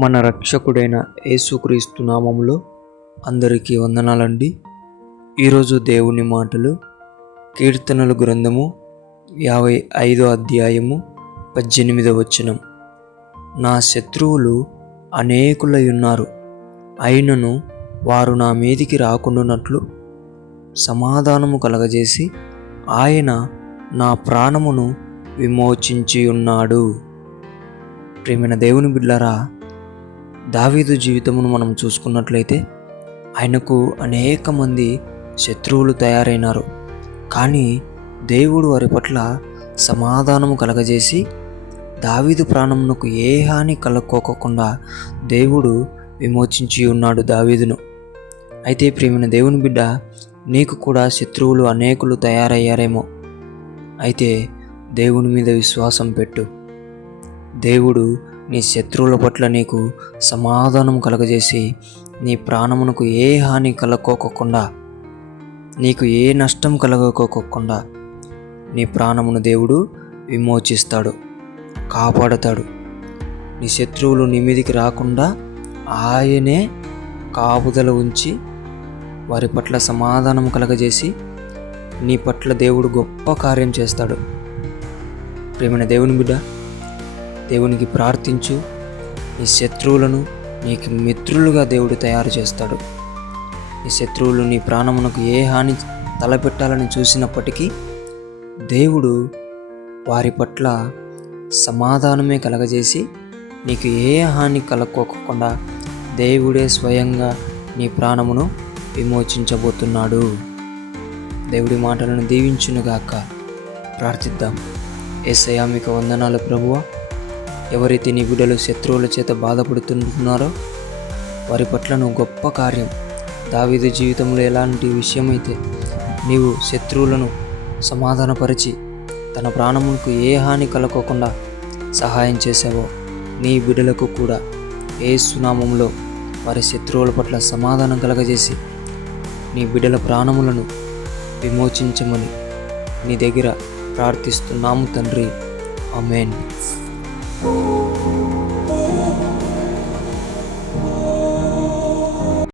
మన రక్షకుడైన యేసుక్రీస్తు నామములో అందరికీ వందనాలండి. ఈరోజు దేవుని మాటలు కీర్తనల గ్రంథము 55 అధ్యాయము 18వ వచనం. నా శత్రువులు అనేకులై ఉన్నారు, అయినను వారు నా మీదికి రాకుండానట్లు సమాధానము కలగజేసి ఆయన నా ప్రాణమును విమోచించి ఉన్నాడు. ప్రియమైన దేవుని బిడ్డలారా, దావీదు జీవితమును మనం చూసుకున్నట్లయితే ఆయనకు అనేక మంది శత్రువులు తయారైనారు. కానీ దేవుడు వారి పట్ల సమాధానము కలగజేసి దావీదు ప్రాణమునకు ఏ హాని కలుక్కోకుండా దేవుడు విమోచించి ఉన్నాడు దావీదును. అయితే ప్రియమైన దేవుని బిడ్డ, నీకు కూడా శత్రువులు అనేకులు తయారయ్యారేమో. అయితే దేవుని మీద విశ్వాసం పెట్టు. దేవుడు నీ శత్రువుల పట్ల నీకు సమాధానం కలగజేసి నీ ప్రాణమునకు ఏ హాని కలగకోకుండా, నీకు ఏ నష్టం కలగకోకుండా నీ ప్రాణమును దేవుడు విమోచిస్తాడు, కాపాడతాడు. నీ శత్రువులు నీ మీదికి రాకుండా ఆయనే కాపుదల ఉంచి వారి పట్ల సమాధానం కలగజేసి నీ పట్ల దేవుడు గొప్ప కార్యం చేస్తాడు. ప్రియమైన దేవుని బిడ్డ, దేవునికి ప్రార్థించు. నీ శత్రువులను నీకు మిత్రులుగా దేవుడు తయారు చేస్తాడు. నీ శత్రువులు నీ ప్రాణమునకు ఏ హాని తలపెట్టాలని చూసినప్పటికీ దేవుడు వారి పట్ల సమాధానమే కలగజేసి నీకు ఏ హాని కలక్కోకుండా దేవుడే స్వయంగా నీ ప్రాణమును విమోచించబోతున్నాడు. దేవుడి మాటలను దీవించునుగాక. ప్రార్థిద్దాం. యేసయ్యా, మీకు వందనాలు ప్రభువా. ఎవరైతే నీ బిడ్డలు శత్రువుల చేత బాధపడుతున్నారో వారి పట్ల నువ్వు గొప్ప కార్యం, దావీదు జీవితంలో ఎలాంటి విషయమైతే నీవు శత్రువులను సమాధానపరిచి తన ప్రాణమునకు ఏ హాని కలగకుండా సహాయం చేసావో, నీ బిడ్డలకు కూడా యేసు నామములో వారి శత్రువుల పట్ల సమాధానం కలగజేసి నీ బిడ్డల ప్రాణములను విమోచించమని నీ దగ్గర ప్రార్థిస్తున్నాము తండ్రి. ఆమేన్.